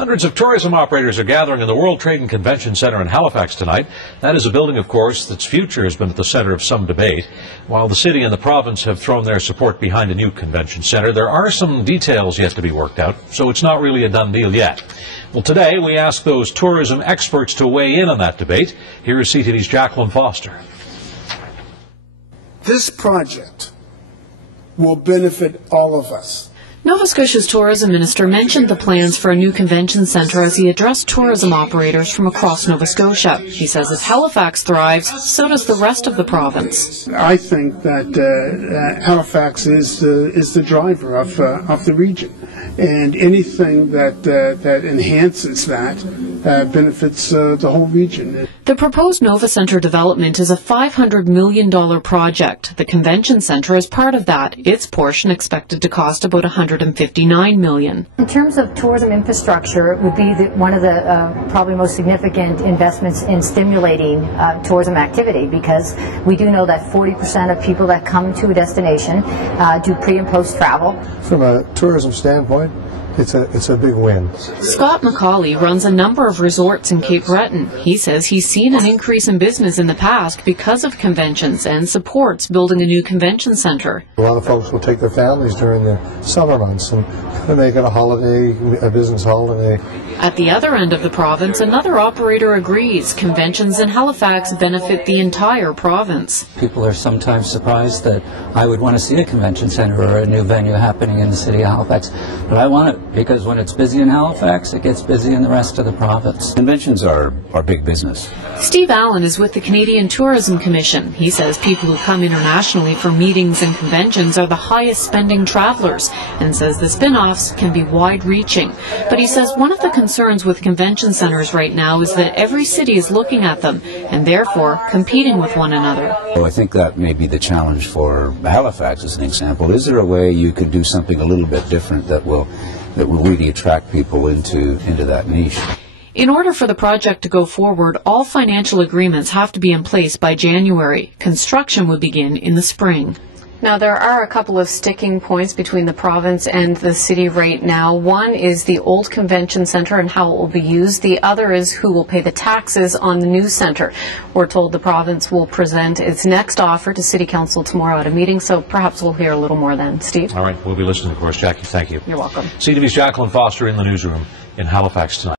Hundreds of tourism operators are gathering in the World Trade and Convention Center in Halifax tonight. That is a building, of course, that's future has been at the center of some debate. While the city and the province have thrown their support behind a new convention center, there are some details yet to be worked out, so it's not really a done deal yet. Well, today we ask those tourism experts to weigh in on that debate. Here is CTV's Jacqueline Foster. This project will benefit all of us. Nova Scotia's tourism minister mentioned the plans for a new convention centre as he addressed tourism operators from across Nova Scotia. He says if Halifax thrives, so does the rest of the province. I think that Halifax is the driver of the region, and anything that enhances that benefits the whole region. The proposed Nova Centre development is a $500 million project. The convention centre is part of that. Its portion expected to cost about $159 million. In terms of tourism infrastructure, it would be one of the probably most significant investments in stimulating tourism activity, because we do know that 40% of people that come to a destination do pre- and post-travel. From a tourism standpoint, it's a big win. Scott MACAULAY runs a number of resorts in Cape Breton. He says he's seen an increase in business in the past because of conventions and supports building a new convention centre. A lot of folks will take their families during the summer months and make it a holiday, a business holiday. At the other end of the province, another operator agrees conventions in Halifax benefit the entire province. People are sometimes surprised that I would want to see a convention centre or a new venue happening in the city of Halifax, but I want it because when it's busy in Halifax, it gets busy in the rest of the province. Conventions are big business. Steve Allen is with the Canadian Tourism Commission. He says people who come internationally for meetings and conventions are the highest spending travellers, and says the spin-offs can be wide-reaching. But he says one of the concerns with convention centres right now is that every city is looking at them and therefore competing with one another. Well, I think that may be the challenge for Halifax as an example. Is there a way you could do something a little bit different that will really attract people into that niche? In order for the project to go forward, all financial agreements have to be in place by January. Construction would begin in the spring. Now, there are a couple of sticking points between the province and the city right now. One is the old convention centre and how it will be used. The other is who will pay the taxes on the new centre. We're told the province will present its next offer to City Council tomorrow at a meeting, so perhaps we'll hear a little more then. Steve? All right, we'll be listening, of course. Jackie, thank you. You're welcome. CTV's Jacqueline Foster in the newsroom in Halifax tonight.